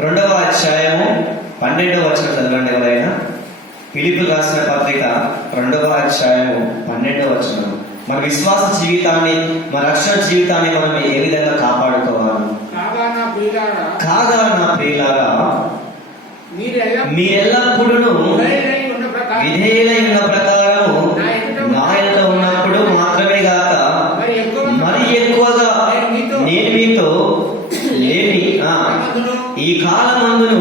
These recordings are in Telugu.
2వ అధ్యాయము 12వ వచనం చదవండి ఎవరైనా. ఫిలిప్పీయులకు రాసిన పత్రిక 2వ అధ్యాయము 12వ వచనం. మన విశ్వాస జీవితాన్ని, మన రక్షణ జీవితాన్ని మనం ఏ విధంగా కాపాడుకోవాలి? కాగా నా ప్రియులారా, మీరెల్లప్పుడూ విధేయులై ఉన్న ప్రకారము నా యొద్ద ఉన్నప్పుడు మాత్రమే గాక మరి ఎక్కువగా నేను మీతో లేని ఈ కాలమందును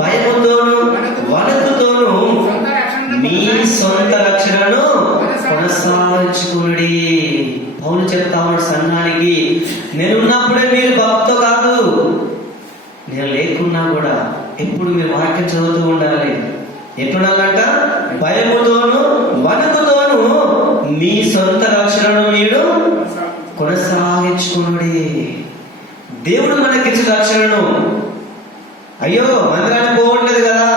భయముతోను వణకుతోను మీ సొంత రక్షణను కొనసాగించుకుడి. పౌలు చెప్తా ఉన్నాడు సంఘానికి, నేనున్నప్పుడే మీరు భక్తితో కాదు, నేను లేకున్నా కూడా ఎప్పుడు మీరు వాక్యం చదువుతూ ఉండాలి. ఎట్లుండాలంట? భయముతోను వణకుతోను మీ సొంత రక్షణను మీరు కొనసాగించుకుడి. దేవుడు మనకిచ్చిన రక్షణను, అయ్యో మందిరానికి పోవట్లేదు కదా,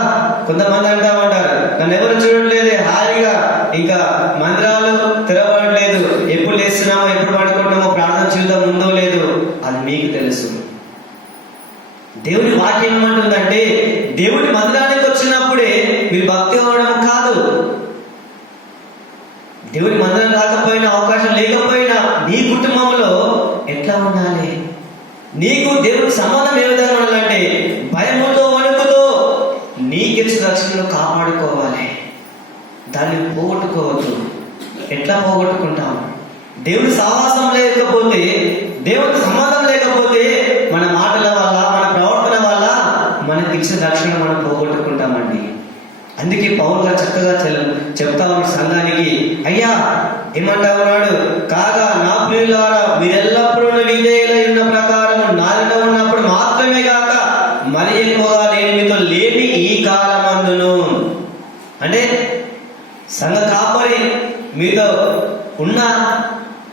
కొంతమంది అంటా ఉంటారు, నన్ను ఎవరు చూడట్లేదు, హాయిగా ఇంకా మందిరాలు తెరవట్లేదు, ఎప్పుడు లేస్తున్నామో ఎప్పుడు పడుకుంటున్నామో ప్రార్థన జీవితం ఉందో లేదు, అది మీకు తెలుసు. దేవుడి వాక్యం ఏమంటుందంటే, దేవుడి మందిరానికి వచ్చినప్పుడే మీరు భక్తి అవ్వడం కాదు. దేవుడి మందిరం రాకపోయినా, అవకాశం లేకపోయినా నీ కుటుంబంలో ఎట్లా ఉండాలి? నీకు దేవుడికి సంబంధం ఏ విధంగా ఉండాలంటే భయముతో వణుకుతో నీకిచ్చిన రక్షణను కాపాడుకోవాలి. దాన్ని పోగొట్టుకోవద్దు. ఎట్లా పోగొట్టుకుంటాం? దేవుడి సహవాసం లేకపోతే, దేవుడికి సంబంధం లేకపోతే మన మాటల వల్ల, మన ప్రవర్తన వల్ల మనకి ఇచ్చిన రక్షణ మనం పోగొట్టుకుంటామండి. అందుకే పౌలు గారు చక్కగా చెప్తా ఉన్న సంఘానికి, అయ్యా ఏమంటా ఉన్నాడు? కాగా నా ప్రియులారా, మీరెల్లప్పుడూ విధేయులై ఉన్న ప్రకారం నాలో ఉన్నప్పుడు మాత్రమే కాక మరి ఎక్కువగా నేను మీతో లేని ఈ కాలమందును. అంటే సంఘ కాపరి మీతో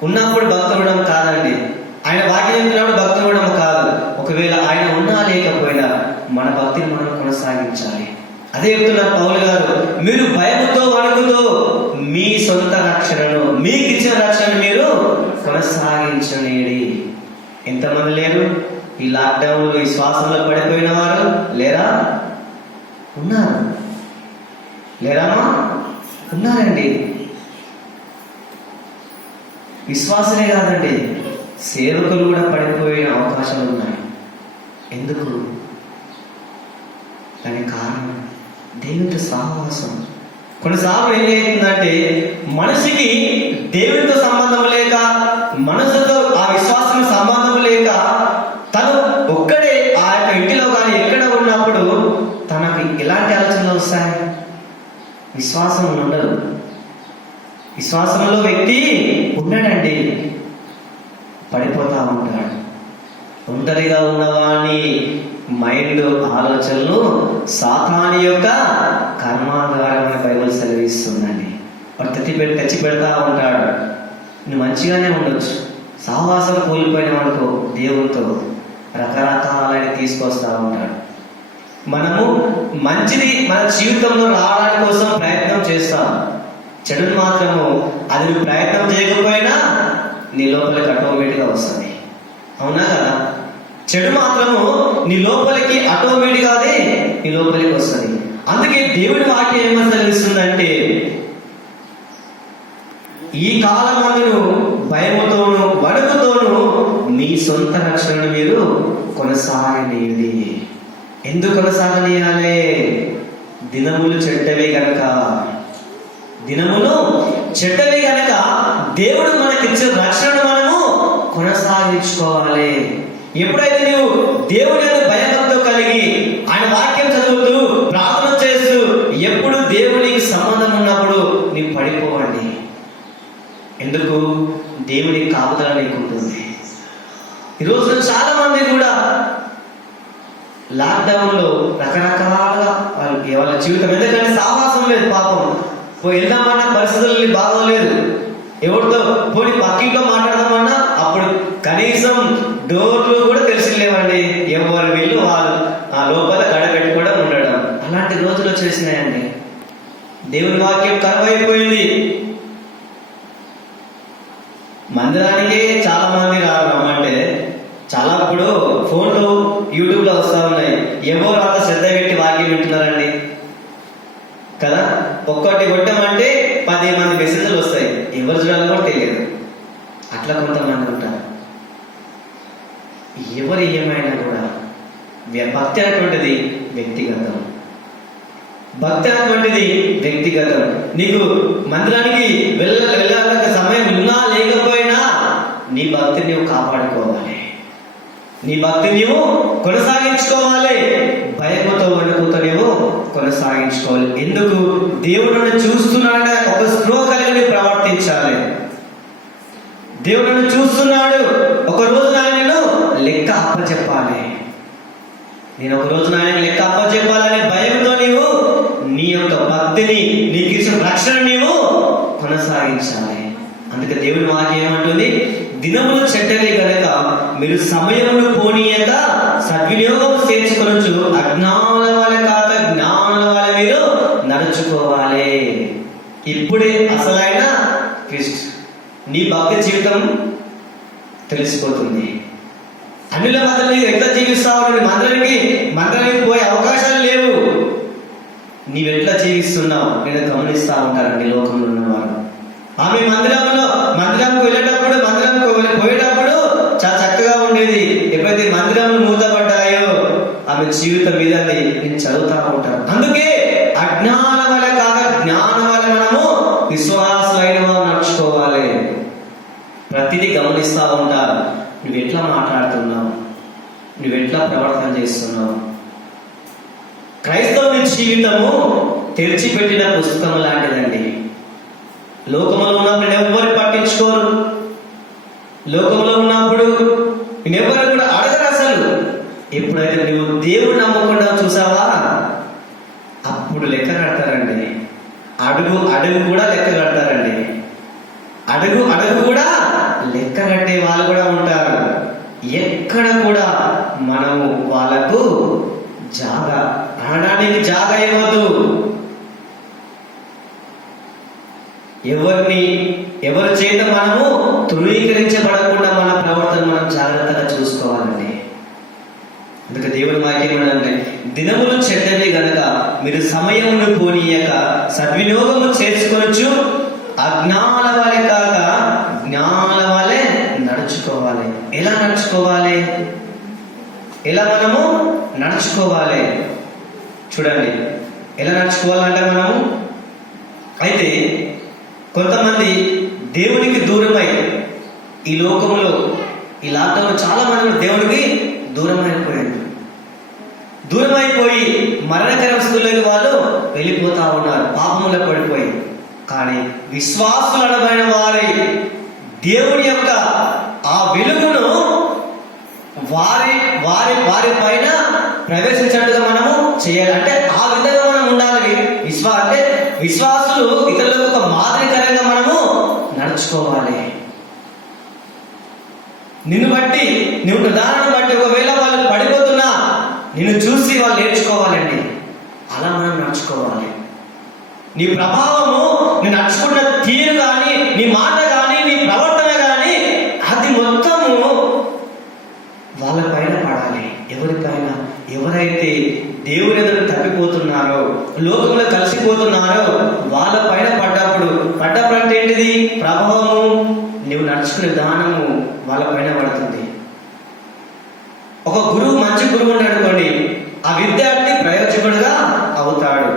ఉన్నప్పుడు భక్తి ఉండడం కాదండి. ఆయన వాక్యం చెప్పినప్పుడు భక్తి ఉండడం కాదు. ఒకవేళ ఆయన ఉన్నా లేకపోయినా మన భక్తిని మనం కొనసాగించాలి. అదే చెప్తున్నారు పౌలు గారు, మీరు భయముతో వణుకుతో మీ సొంత రక్షణను, మీకు ఇచ్చిన రక్షణ మీరు కొనసాగించలేడి. ఎంతమంది లేరు ఈ లాక్డౌన్ ఈ శ్వాసంలో పడిపోయిన వారు? లేరా? ఉన్నారు. లేరామా? ఉన్నారండి. విశ్వాసమే కాదండి, సేవకులు కూడా పడిపోయే అవకాశాలు ఉన్నాయి. ఎందుకు? దానికి కారణం దేవునితో సహవాసం. కొన్నిసార్లు ఏం అవుతుందంటే, మనిషికి దేవునితో సంబంధం లేక, మనసుతో ఆ విశ్వాసం సంబంధం లేక, తను ఒక్కడే ఆ యొక్క ఇంటిలో కానీ ఎక్కడ ఉన్నప్పుడు తనకు ఎలాంటి ఆలోచనలు వస్తాయి? విశ్వాసం ఉండదు. విశ్వాసంలో వ్యక్తి ఉన్నాడండి, పడిపోతా ఉంటాడు. ఒంటరిగా ఉన్నవాని మైండ్ ఆలోచనలు సాతాను యొక్క కర్మాగారం బైబిల్ సెలవిస్తుందండి. వాడు తెచ్చి పెడతా ఉంటాడు. నువ్వు మంచిగానే ఉండొచ్చు, సహవాసం కోల్పోయిన వాడుకో దేవునితో రకరకాలైన తీసుకొస్తా ఉంటాడు. మనము మంచిది మన జీవితంలో రావడానికి కోసం ప్రయత్నం చేస్తాం. చెడుని మాత్రము అది నువ్వు ప్రయత్నం చేయకపోయినా నీ లోపలికి ఆటోమేటిక్గా వస్తుంది. అవునా కదా? చెడు మాత్రము నీ లోపలికి ఆటోమేటిక్గా అదే నీ లోపలికి వస్తుంది. అందుకే దేవుడి వాక్యం ఏమని తెలుస్తుందంటే, ఈ కాలమందును భయముతోను వణుకుతోను మీ సొంత రక్షణను మీరు కొనసాగనీయండి. ఎందుకు కొనసాగనీయాలి? దినములు చెడ్డవి గనక. దినములు చెడ్డవి గనక దేవుడు మనకిచ్చిన రక్షణను మనము కొనసాగించుకోవాలి. ఎప్పుడైతే నువ్వు దేవుని యొక్క భయభక్తితో కలిగి ఆయన వాక్యం చదువుతూ ప్రార్థన చేస్తూ ఎప్పుడు దేవునికి సంబంధం ఉన్నప్పుడు నీవు పడిపోవండి. ఎందుకు? దేవుని కాపుదల నీకు ఉంటుంది. ఈరోజు చాలా మంది కూడా లాక్డౌన్లో రకరకాలుగా వాళ్ళ జీవితం, ఎందుకంటే సావాసం లేదు. పాపం వెళ్దామన్నా పరిస్థితులు బాగోలేదు. ఎవరితో పోనీ పక్కింట్లో మాట్లాడదామన్నా అప్పుడు కనీసం డోర్లు కూడా తెలిసిలేవండి. ఎవరు వీళ్ళు వాళ్ళు ఆ లోపల గడపెట్టుకోవడం ఉండడం, అలాంటి రోజులు వచ్చేసినాయండి. దేవుని వాక్యం కరువైపోయింది. మందిరానికి చాలా మంది రావడం అంటే చాలా ఇప్పుడు ఫోన్లు యూట్యూబ్ లో వస్తా ఉన్నాయి. ఎవరు అంత శ్రద్ధ పెట్టి వాక్యం వింటున్నారండి కదా? ఒక్కటి కొట్టమంటే 10 మంది మెసేజ్లు వస్తాయి, ఎవరు చూడాలో కూడా తెలియదు. అట్లా కొంతమంది ఉంటారు. ఎవరు ఏమైనా కూడా భక్తి అనేటువంటిది వ్యక్తిగతం. భక్తి అనేటువంటిది వ్యక్తిగతం. నీకు మందిరానికి వెళ్ళాలంత సమయం ఉన్నా లేకపోయినా నీ భక్తిని నీవు కాపాడుకోవాలి, నీ భక్తి నీవు కొనసాగించుకోవాలి. భయముతో వణుకుతో నీవు కొనసాగించుకోవాలి. ఎందుకు? దేవుడిని చూస్తున్నాడనే ఒక స్పృహ కలిగి ప్రవర్తించాలి. దేవుడిని చూస్తున్నాడు, ఒక రోజు ఆయనను లెక్క అప్పచెప్పాలి. నేను ఒక రోజు ఆయన లెక్క అప్పచెప్పాలనే భయంతో నీవు నీ యొక్క భక్తిని, నీకు ఇచ్చిన రక్షణ నీవు కొనసాగించాలి. అందుకే దేవుని వాక్యం ఏమంటుంది? దినములు చెడ్డవి కనుక మీరు సమయమును పోనీయక సద్వినియోగం చేర్చుకొనొచ్చు, అజ్ఞానుల వలె కాక జ్ఞానుల వలె మీరు నడుచుకోవాలి. ఇప్పుడే అసలైన ట్విస్ట్. నీ భక్తి జీవితం తెలిసిపోతుంది. అన్యుల మధ్య నీవు ఎట్లా జీవిస్తావు? మందిరానికి పోయే అవకాశాలు లేవు. నీవెట్లా జీవిస్తున్నావు నేను గమనిస్తా ఉంటారండి లోకంలో ఉన్నవారు. ఆమె మందిరంకు వెళ్ళేటప్పుడు, పోయేటప్పుడు చాలా చక్కగా ఉండేది. ఎప్పుడైతే మందిరములు మూతపడ్డాయో ఆమె జీవితం మీద నేను చదువుతా ఉంటాను. అందుకే అజ్ఞాన వల్ల కాక జ్ఞానం వల్ల మనము విశ్వాసమైన నడుచుకోవాలి. ప్రతిదీ గమనిస్తా ఉంటారు. నువ్వు ఎట్లా మాట్లాడుతున్నావు, నువ్వు ఎట్లా ప్రవర్తన చేస్తున్నావు. క్రైస్తవుని జీవితము తెరిచిపెట్టిన పుస్తకం లాంటిదండి. లోకంలో ఉన్నప్పుడు ఎవరు పట్టించుకోరు. లోకంలో ఉన్నప్పుడు నేనెవరు కూడా అడగరు అసలు. ఎప్పుడైతే నువ్వు దేవుడు నమ్మకుండా చూసావా అప్పుడు లెక్క కడతారండి. అడుగు కూడా లెక్క కడతారండి. అడుగు కూడా లెక్క కట్టే వాళ్ళు కూడా ఉంటారు. ఎక్కడ కూడా మనము వాళ్ళకు జాగా అనడానికి జాగా ఇవ్వద్దు. ఎవరి చేత మనము తృణీకరించబడకుండా మన ప్రవర్తన మనం జాగ్రత్తగా చూసుకోవాలండి. అందుకే దేవుని వాక్యం ఏమంటే దినములు చెడ్డవి గనక మీరు సమయమును పోనీయక సద్వినియోగము చేసుకొనొచ్చు, అజ్ఞానుల వలె కాక జ్ఞానుల వలె నడుచుకోవాలి. ఎలా నడుచుకోవాలి? ఎలా మనము నడుచుకోవాలి? చూడండి ఎలా నడుచుకోవాలంటే మనము అయితే కొంతమంది దేవునికి దూరమై ఈ లోకంలో ఈ లాక్డౌన్ చాలా మంది దేవునికి దూరమైపోయి మరణకర స్థితిలోకి వాళ్ళు వెళ్ళిపోతా ఉన్నారు, పాపములో పడిపోయి. కానీ విశ్వాసులు అనబడిన వారి దేవుని యొక్క ఆ వెలుగును వారి వారి వారి పైన ప్రవేశించినట్టుగా మనము చేయాలి. అంటే ఆ విధంగా మనం ఉండాలి. అంటే విశ్వాసులు ఇతరులకు ఒక మాదిరికరంగా మనము నడుచుకోవాలి. నిన్ను బట్టి నువ్వు ప్రధానాన్ని బట్టి ఒకవేళ వాళ్ళు పడిపోతున్నా నిన్ను చూసి వాళ్ళు నేర్చుకోవాలండి. అలా మనం నడుచుకోవాలి. నీ ప్రభావము, నీ నడుచుకున్న తీరు కానీ, నీ మాట కానీ, నీ ప్రవర్తన కానీ అది మొత్తము వాళ్ళ పైన పడాలి. ఎవరిపైన? ఎవరైతే దేవుని ఎదురు తప్పిపోతున్నారో, లోకంలో కలిసిపోతున్నారో వాళ్ళ పైన పడ్డప్పుడు అంటే ఏంటిది? ప్రభావము, నువ్వు నడుచుకునే విధానము వాళ్ళ పైన పడుతుంది. ఒక గురువు, మంచి గురువు ఉన్నాడు అనుకోండి, ఆ విద్యార్థి ప్రయోజకుడుగా అవుతాడు.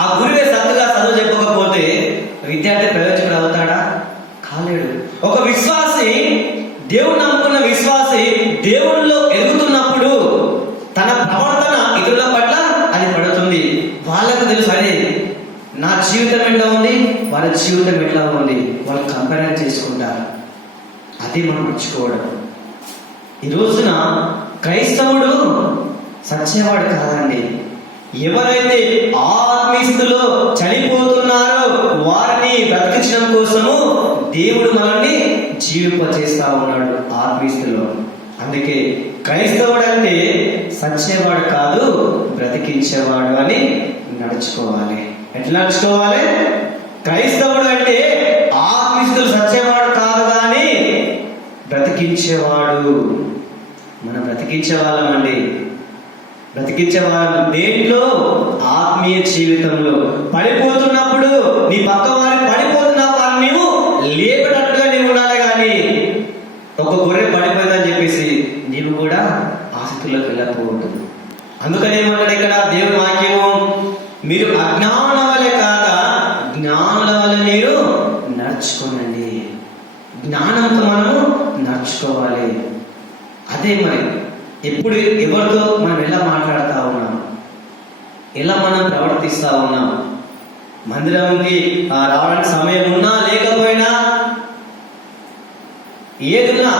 ఆ గురువే సత్తుగా చదువు చెప్పకపోతే విద్యార్థి ప్రయోజకుడు అవుతాడా? కాలేడు. ఒక విశ్వాసి, దేవుడు నమ్ముకున్న విశ్వాసి దేవునిలో ఎదుగుతున్నప్పుడు తన ప్రవర్తన ఇతరుల పట్ల అది పడుతుంది. వాళ్ళకు తెలుసు, అదే నా జీవితం ఎట్లా ఉంది, వాళ్ళ జీవితం ఎట్లా ఉంది, వాళ్ళు కంపేర్ చేసుకుంటారు. అది మనం మర్చిపోవడం. ఈ రోజున క్రైస్తవుడు సచ్చేవాడు కాదండి. ఎవరైతే ఆత్మీస్తులో చనిపోతున్నారో వారిని బ్రతికించడం కోసము దేవుడు మనల్ని జీవింపచేస్తా ఉన్నాడు ఆత్మీస్తులో. అందుకే క్రైస్తవుడు అంటే సచ్చేవాడు కాదు, బ్రతికించేవాడు అని నడుచుకోవాలి. ఎట్లా నడుచుకోవాలి? క్రైస్తవుడు అంటే ఆత్మీస్తులు సచ్చేవాడు కాదు కానీ బ్రతికించేవాడు. మనం బ్రతికించే వాళ్ళమండి. బ్రతికించేవాడు దేంట్లో? ఆత్మీయ జీవితంలో. పడిపోతున్నప్పుడు నీ పక్క వారి పడిపోతున్న వారిని నీవు లేపనట్టుగా నీవు ఉండాలి. కానీ ఒక గొర్రె పడిపోయిందని చెప్పేసి నీవు కూడా ఆ స్థితిలోకి వెళ్ళకపోవద్దు. అందుకని ఏమంటాడు ఇక్కడ దేవుని వాక్యము, మీరు అజ్ఞానుల వలె కాక జ్ఞానుల వలె మీరు నడుచుకోనండి. జ్ఞానంతో మనము నడుచుకోవాలి. అదే మరి ఎప్పుడు ఎవరితో మనం ఎలా మాట్లాడుతూ ఉన్నాం, ఎలా మనం ప్రవర్తిస్తూ ఉన్నాం, మందిరంకి రావడానికి సమయం ఉన్నా లేకపోయినా, ఏదున్నా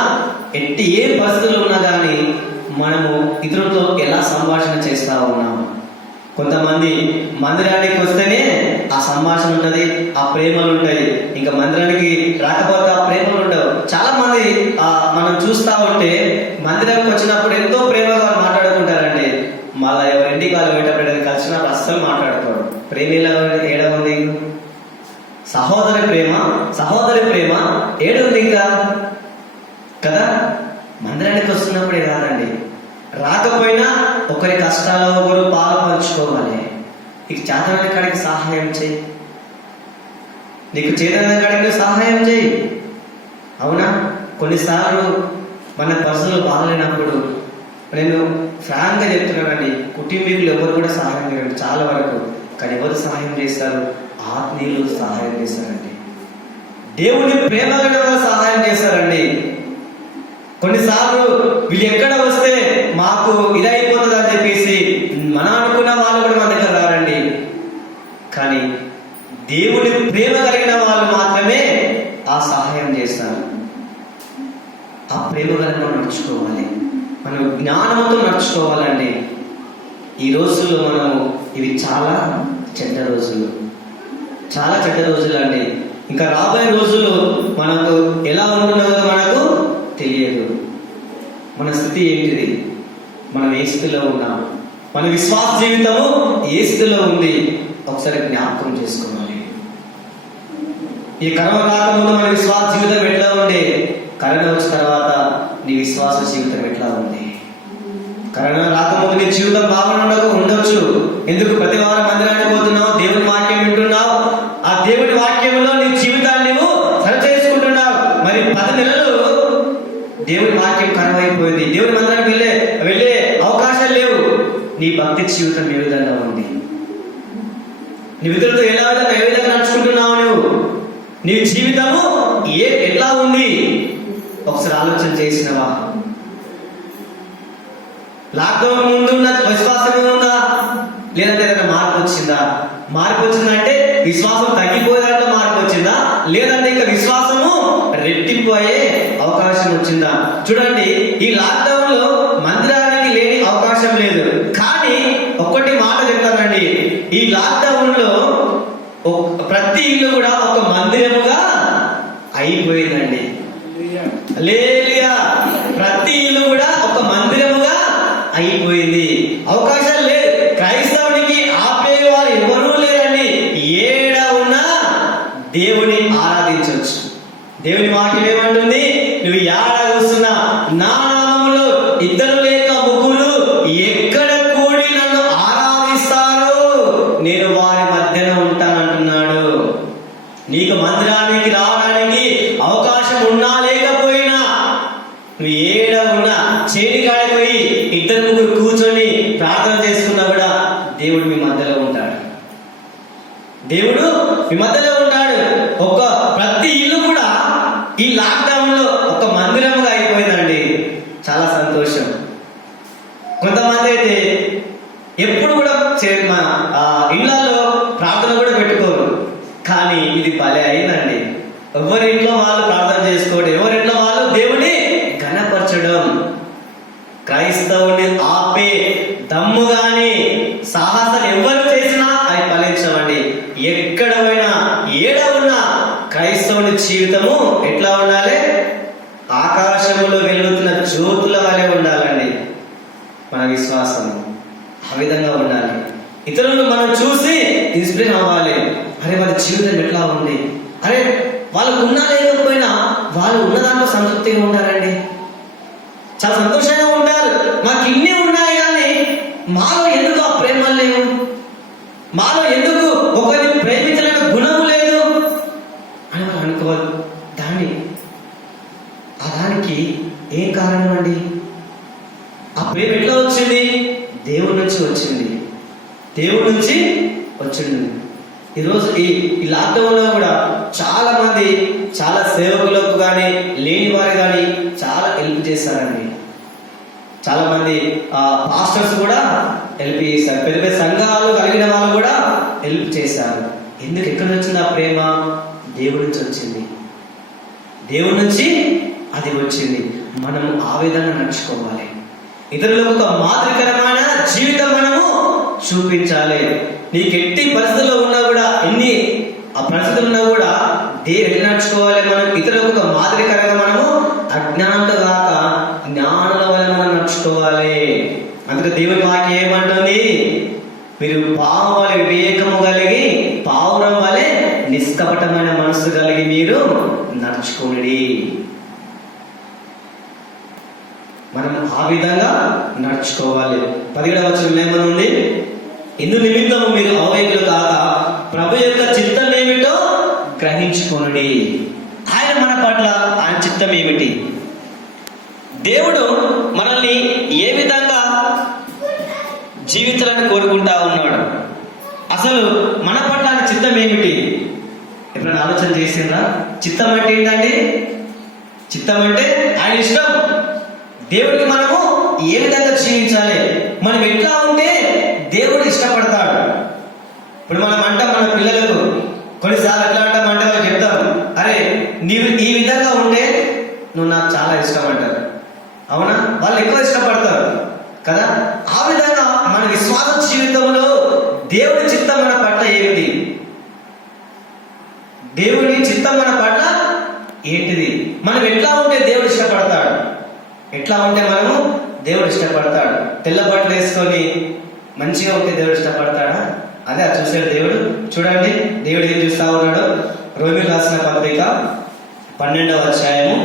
ఏ పరిస్థితులు ఉన్నా కానీ మనము ఇతరులతో ఎలా సంభాషణ చేస్తూ ఉన్నాం. కొంతమంది మందిరానికి వస్తేనే ఆ సంభాషణ ఉంటుంది, ఆ ప్రేమలు ఉంటాయి. ఇంకా మందిరానికి రాకపోతే ఆ ప్రేమలు ఉండవు. చాలా మంది మనం చూస్తూ ఉంటే మందిరానికి వచ్చినప్పుడు ఎంతో ప్రేమగా మాట్లాడుకుంటారండి. మళ్ళీ ఎవరింటికి వాళ్ళు వెంటబడి కలిసినప్పుడు అస్సలు మాట్లాడుకోరు. ప్రేమ ఏడా ఉంది? సహోదరి ప్రేమ ఏడుంది ఇంకా కదా. మందిరానికి వస్తున్నప్పుడే కాదండి, రాకపోయినా ఒకరి కష్టాల్లో ఒకరు పాలు పంచుకోవాలి. నీకు చేతనైన కాడికి సహాయం చేయి, నీకు చేతనైన కాడికి సహాయం చేయి. అవునా? కొన్నిసార్లు మన పరిస్థితులు బాగలేనప్పుడు నేను ఫ్రాంక్గా చెప్తున్నానండి, కుటుంబీకులు ఎవరు కూడా సహాయం చేయరు చాలా వరకు. కానీ ఎవరు సహాయం చేస్తారు? ఆత్మీయులు సహాయం చేస్తారండి. దేవుని ప్రేమ గల సహాయం చేస్తారండి. కొన్నిసార్లు వీళ్ళు ఎక్కడ వస్తే మాకు ఇదైపోతుంది అని చెప్పేసి మనం అనుకున్న వాళ్ళు కూడా మన దగ్గర రారండి. కానీ దేవుని ప్రేమ కలిగిన వాళ్ళు మాత్రమే ఆ సహాయం చేస్తారు. ఆ ప్రేమ కలిగిన నడుచుకోవాలి, మనం జ్ఞానంతో నడుచుకోవాలండి. ఈ రోజుల్లో మనము ఇవి చాలా చెడ్డ రోజులు అండి. ఇంకా రాబోయే రోజులు మనకు ఎలా ఉంటున్నదో మనకు తెలియదు. మన స్థితి ఏంటిది? మనం ఏ స్థితిలో ఉన్నాం? మన విశ్వాస జీవితము ఏ స్థితిలో ఉంది? ఒకసారి జ్ఞాపకం చేసుకోవాలి. ఈ కరోనా రాకముందు మన విశ్వాస జీవితం ఎట్లా ఉండే? కరోనా వచ్చిన తర్వాత నీ విశ్వాస జీవితం ఎట్లా ఉంది? కరోనా రాకముందు నీ జీవితం బాగుండక ఉండొచ్చు. ఎందుకు ప్రతి వారం మందిరానికి పోతున్నావు, దేవుని వాక్యం వింటున్నావు, ఆ దేవుని వాక్యంలో నీ జీవితాన్ని నువ్వు సరి చేసుకుంటున్నావు. మరి 10 నెలలు దేవుని వాక్యం కరువైపోయింది, దేవుని మందిరానికి వెళ్ళే అవకాశాలు లేవు. నీ భక్తి జీవితం ఏ విధంగా ఉంది? నీ ఇతరులతో ఏ విధంగా నడుచుకుంటున్నావు? నీ జీవితము ఎట్లా ఉంది? ఒకసారి ఆలోచన చేసినవా? లాక్డౌన్ ముందు ఉన్న విశ్వాసమే ఉందా, లేదంటే ఏదైనా మార్పు వచ్చిందా? మార్పు వచ్చిందంటే విశ్వాసం తగ్గిపోయేదాంట్లో మార్పు వచ్చిందా, లేదంటే ఇంకా విశ్వాసము రెట్టింపు అయ్యే అవకాశం వచ్చిందా? చూడండి, ఈ లాక్డౌన్ లో మందిరానికి లేని అవకాశం లేదు. కానీ ఒక్కటి మాట చెప్తానండి, ఈ లాక్డౌన్ లో ప్రతి ఇల్లు కూడా ఒక మందిరముగా అయిపోయిందండి. హల్లెలూయా! ప్రతి ఇల్లు కూడా ఒక మందిరముగా అయిపోయింది. అవకాశాలు లేదు. క్రైస్తవునికి ఆపేవారు ఎవరూ లేరండి. ఏడ ఉన్నా దేవుని ఆరాధించవచ్చు. దేవుని వాక్యం ఏమంటుంది? నువ్వు ఏడ కూస్తున్నా నా నామములో 2 లేక 3 ఎక్కడ కూడి నన్ను ఆరాధిస్తారో నేను వారి మధ్యన ఉంటానంటున్నాడు. నీకు మందిరానికి రావడానికి అవకాశం ఉన్నా లేకపోయినా, నువ్వు ఏడ ఉన్నా చేతి కాడిపోయి 2 3 కూర్చొని ప్రార్థన చేసుకున్నా కూడా దేవుడు మీ మధ్యలో ఉంటాడు. దేవుడు మీ మధ్యలో ఉంటాడు. ప్రతి ఇల్లు కూడా ఈ లాక్డౌన్ లో ఒక మందిరంగా అయిపోయిందండి. చాలా సంతోషం. కొంతమంది అయితే ఎప్పుడు కూడా ఇళ్లలో ప్రార్థన కూడా పెట్టుకోరు. కానీ ఇది భలే అయిందండి. ఎవరింట్లో వాళ్ళు ప్రార్థన చేసుకోవడం, ఎవరింట్లో వాళ్ళు దేవుని ఘనపరచడం. క్రైస్తవుని ఆపే దమ్ము గాని సాహసాలు ఎవరు చేసినా అవి ఫలించవండి. ఎక్కడ పోయినా ఏడ ఉన్నా క్రైస్తవుని జీవితము ఎట్లా ఉండాలి? ఆకాశంలో వెలుగుతున్న జ్యోతుల వలె ఉండాలండి. మన విశ్వాసం ఆ విధంగా ఉండాలి. ఇతరులను మనం చూసి ఇన్స్పిరేషన్ అవ్వాలి. అరే వాళ్ళ జీవితం ఎట్లా ఉంది, అరే వాళ్ళకు ఉన్నా లేకపోయినా వాళ్ళు ఉన్న దాంట్లో సంతృప్తిగా ఉంటారండి, చాలా సంతోషంగా ఉంటారు. మాకు ఇన్ని ఉన్నాయి కానీ మాలో ఎందుకు ఆ ప్రేమలు లేవు? మాలో ఎందుకు ఒకరిని ప్రేమించలేని గుణము లేదు అని మనం అనుకోవాలి. దానికి ఏం కారణం అండి? ఆ ప్రేమ ఎట్లా వచ్చింది? దేవుడి నుంచి వచ్చింది. దేవుడి నుంచి వచ్చింది. ఈరోజు ఈ లాక్డౌన్లో కూడా చాలా మంది, చాలా సేవకులకు కానీ లేని వారు కానీ చాలా హెల్ప్ చేశారండి. చాలా మంది పాస్టర్స్ కూడా హెల్ప్ చేశారు. పెద్ద పెద్ద సంఘాలు కలిగిన వాళ్ళు కూడా హెల్ప్ చేశారు. ఎందుకు? ఎక్కడి నుంచి వచ్చింది ఆ ప్రేమ? దేవుడి నుంచి వచ్చింది. దేవుడి నుంచి అది వచ్చింది. మనం ఆ విధంగా నడుచుకోవాలి. ఇతరులకు ఒక మాదిరికరమైన జీవితం మనము చూపించాలి. నీకు ఎట్టి పరిస్థితుల్లో ఉన్నా కూడా, ఎన్ని ఆ పరిస్థితులు ఉన్నా కూడా దేవుడు నడుచుకోవాలి. మనం ఇతరులకు ఒక మాదిరికరంగా మనము అజ్ఞానంతో కాక జ్ఞానుల వల్ల మనం నడుచుకోవాలి. అందుకే దేవుని వాక్యం ఏమంటుంది? మీరు పాము వలె వివేకము కలిగి పావురం వలె నిష్కపటమైన మనసు కలిగి మీరు నడుచుకోండి. మనం ఆ విధంగా నడుచుకోవాలి. 17వ వచనం ఏమనుంది? ఇందు నిమిత్తము మీరు అవివేకులు కాక ప్రభు యొక్క చిత్తం ఏమిటో గ్రహించుకోండి. ఆయన మన పట్ల ఆయన చిత్తం ఏమిటి? దేవుడు మనల్ని ఏ విధంగా జీవించాలని కోరుకుంటా ఉన్నాడు? అసలు మన పట్ల ఆయన చిత్తం ఏమిటి? ఎప్పుడైనా ఆలోచన చేసిండ్రా? చిత్తం అంటే ఏంటండి? చిత్తం అంటే ఆయన ఇష్టం. దేవుడికి మనము ఏ విధంగా జీవించాలి, మనం ఎట్లా ఉంటే దేవుడు ఇష్టపడతాడు. ఇప్పుడు మనం అంటాం మన పిల్లలకు, కొన్నిసార్లు ఎట్లా అంటామంటే వాళ్ళకి చెప్తాం, అరే నీవు ఈ విధంగా ఉంటే నువ్వు నాకు చాలా ఇష్టం అంటారు. అవునా? వాళ్ళు ఎక్కువ ఇష్టపడతారు కదా. ఆ విధంగా మన విశ్వాస జీవితంలో దేవుడి చిత్తం మన పట్ల ఏమిటి? దేవుడి చిత్తం మన పట్ల ఏంటిది? మనం ఎట్లా ఉంటే దేవుడు ఇష్టపడతాడు? ఎట్లా ఉంటే మనము దేవుడు ఇష్టపడతాడు? తెల్ల బట్టలు వేసుకొని మంచిగా ఉంటే దేవుడు ఇష్టపడతాడా? అదే చూసాడు దేవుడు. చూడండి దేవుడు ఏం చూస్తా ఉన్నాడు. రోమీయులకు రాసిన పత్రిక 12వ అధ్యాయము,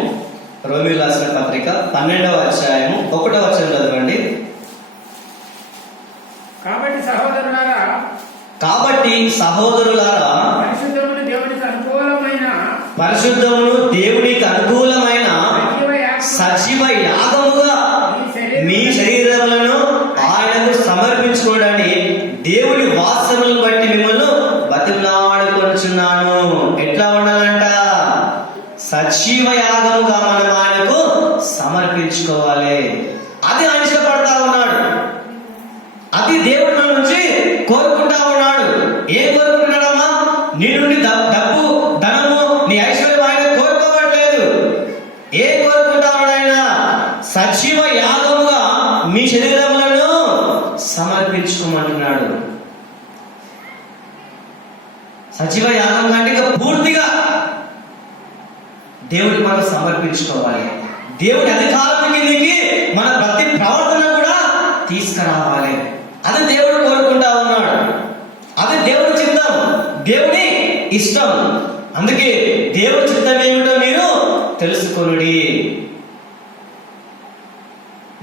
రోమీయులకు రాసిన పత్రిక 12వ అధ్యాయము 1వ వచనం చదవండి. కాబట్టి సహోదరులారా పరిశుద్ధమును దేవునికి అనుకూలమైన సజీవ యాగముగా మీ శరీరములను ఆయనకు సమర్పించుకోవడాన్ని దేవుడి వాత్సల్యమును బట్టి మిమ్మల్ని బతిమలాడుకొనుచున్నాను. ఎట్లా ఉండాలంట? సజీవ యాగముగా మనం ఆయనకు సమర్పించుకోవాలి. అది ఆయన ఇష్టపడతా ఉన్నాడు. అది దేవుడు మన నుంచి కోరుకుంటా ఉన్నాడు. ఏం కోరుకుంటున్నాడమ్మా? నీ నుండి డబ్బు, ధనము, నీ ఐశ్వర్యం ఆయన కోరుకోవట్లేదు. ఏం కోరుకుంటా ఉన్నాడు ఆయన? సజీవ యాగముగా మీ శరీరములను సమర్పించుకోమంటున్నాడు. సజీవ యాగం కంటే ఇక పూర్తిగా దేవుడికి మనం సమర్పించుకోవాలి. దేవుడి అధికారం కిందికి మన ప్రతి ప్రవర్తన కూడా తీసుకురావాలి. అది దేవుడు కోరుకుంటా ఉన్నాడు. అది దేవుడి చిత్తం, దేవుడి ఇష్టం. అందుకే దేవుడి చిత్తం ఏమిటో మీరు తెలుసుకొనుడి.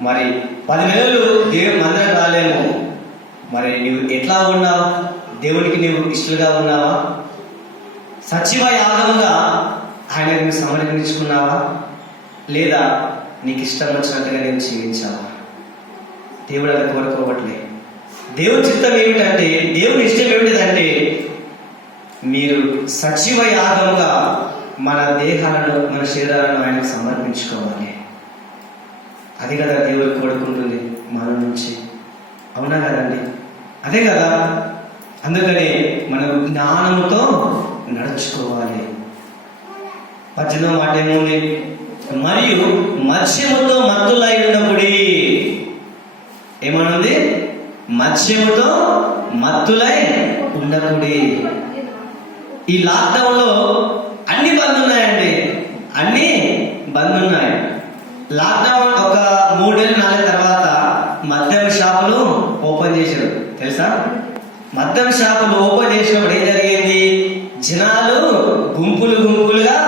మరి 10 నెలలు దేవుని మందిరం రాలేము. మరి నువ్వు ఎట్లా ఉన్నావు? దేవుడికి నువ్వు ఇష్టలుగా ఉన్నావా? సజీవ యాగముగా ఆయనకు నువ్వు సమర్పించుకున్నావా? లేదా నీకు ఇష్టం వచ్చినట్టుగా నేను జీవించావా? దేవుడు అది కోరుకోవట్లే. దేవుడి చిత్తం ఏమిటంటే, దేవుని ఇష్టం ఏమిటంటే మీరు సజీవ యాగముగా మన దేహాలను, మన శరీరాలను ఆయనకు సమర్పించుకోవాలి. అది కదా దేవుడు కోరుకుంటుంది మన నుంచి. అవునా కదండి? అదే కదా. అందుకని మనం జ్ఞానముతో నడుచుకోవాలి. 18వ మాట ఏముంది? మరియు మత్స్యముతో మత్తులై ఉండకుడి. ఏమనుంది? మత్స్యముతో మత్తులై ఉండకుడి. ఈ లాక్డౌన్ లో అన్ని బంద్ ఉన్నాయండి. అన్ని బంద్ ఉన్నాయి. లాక్డౌన్ ఒక 3-4 తర్వాత మద్యం షాపులు ఓపెన్ చేశారు. తెలుసా? మద్యం షాపులు ఓపెన్ చేసినప్పుడు ఏం జరిగింది? జనాలు గుంపులుగా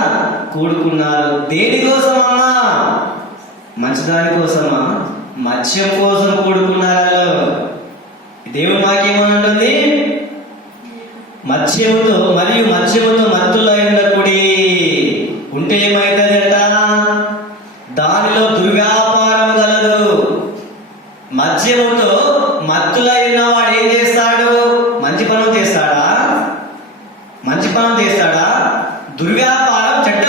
కూడుకున్నారు. దేనికోసమమ్మా? మంచిదాని కోసమా? మత్స్యం కోసం కూడుకున్నారు. దేవుని వాక్యం ఏమంటుంది? మత్స్యముతో మత్తులై ఉండకుడి. ఉంటే ఏమైతుందంట? దానిలో దుర్వ్యాపారం గలదు. మద్యముతో మత్తులై ఉన్నవాడు ఏం చేస్తాడు? మంచి పనులు చేస్తాడా? దుర్వ్యాపారం, చెడ్డ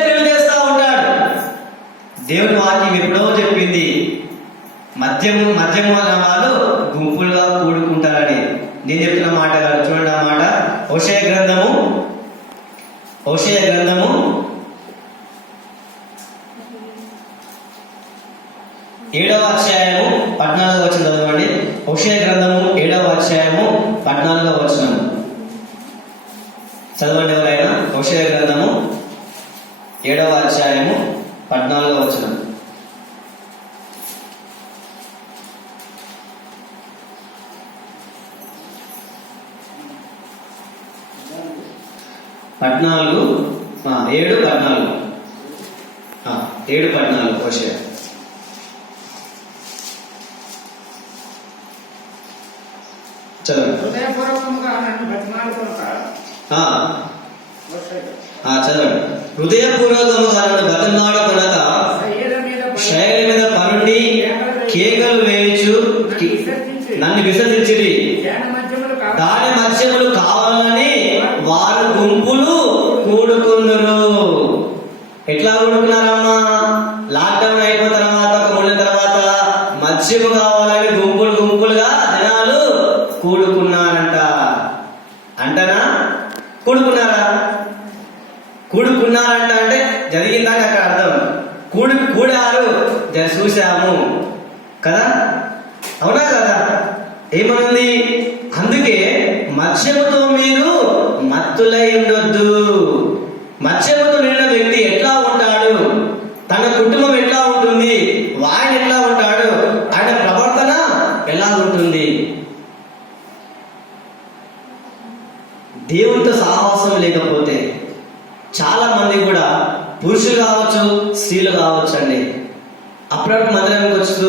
క్రియలు చేస్తా ఉంటాడు. దేవుని వాక్యం ఎప్పుడో చెప్పింది, మద్యము అన్న వాళ్ళు గుంపులుగా కూడుకుంటారని. నేను చెప్తున్న మాట కాదు, చూడండి ఆ మాట. హోషేయ గ్రంథము 7వ అధ్యాయము 14వ వచనం చదవండి. హోషేయ గ్రంథము 7వ అధ్యాయము 14వ వచనం చదవండి ఎవరైనా. హోషేయ గ్రంథము 7వ అధ్యాయము 14వ వచనం. ఏడు 14 హోషేయ. చదవండి. హృదయపూర్వకముగా నన్ను బతిమాలుకొనక శైలి మీద పరుండి కేకలు వేయచ్చు నన్ను విసర్జించిరి. దాని మత్స్యములు కావాలని వారు గుంపులు కూడుకున్నారు. ఎట్లా కూడుకున్నారమ్మా? లాక్డౌన్ అయిపోయిన తర్వాత, 3 నెలల తర్వాత మత్స్యము కావాలని గుంపులుగా జనాలు కూడుకున్నారంట. అంటనా? కూడుకున్నారంట అంటే జరిగిందాక అక్కడ అర్థం. కూడారు చూశాము కదా, అవునా కదా? ఏమనుంది? అందుకే మత్స్యముతో మీరు మత్తులై ఉండొద్దు. మత్స్యముతో నిండిన వ్యక్తి ఎట్లా ఉంటాడు? తన కుటుంబం ఎట్లా ఉంటుంది? ఆయన ఎట్లా ఉంటాడు? ఆయన ప్రవర్తన ఎలా ఉంటుంది? దేవునితో సహవాసం లేకపోతే చాలా మంది కూడా, పురుషులు కావచ్చు, స్త్రీలు కావచ్చు అండి, అప్పుడప్పుడు మందిరానికి వస్తూ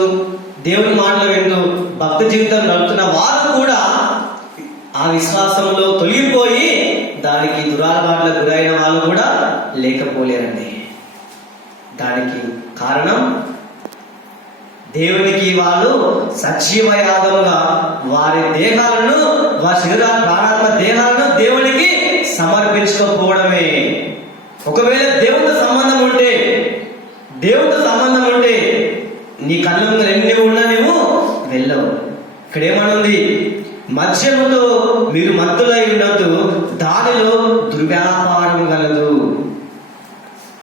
దేవుని మాటలు వింటూ భక్తి జీవితం నడుపుతున్న వారు కూడా ఆ విశ్వాసంలో తొలగిపోయి దానికి దురాలవాట్లకు గురైన వాళ్ళు కూడా లేకపోలేరండి. దానికి కారణం దేవునికి వాళ్ళు సజీవ యాగంగా వారి దేహాలను, వారి శరీరాల ప్రాణాత్మ దేహాలను దేవునికి సమర్పించకపోవడమే. ఒకవేళ దేవునితో సంబంధం ఉంటే నీ కళ్ళ ముందు ఎన్ని ఉన్నా నువ్వు వెళ్ళవు. ఇక్కడ ఏమనుంది? మత్స్యముతో మీరు మత్తులై ఉండొద్దు, దానిలో దుర్వ్యాపారం కలదు.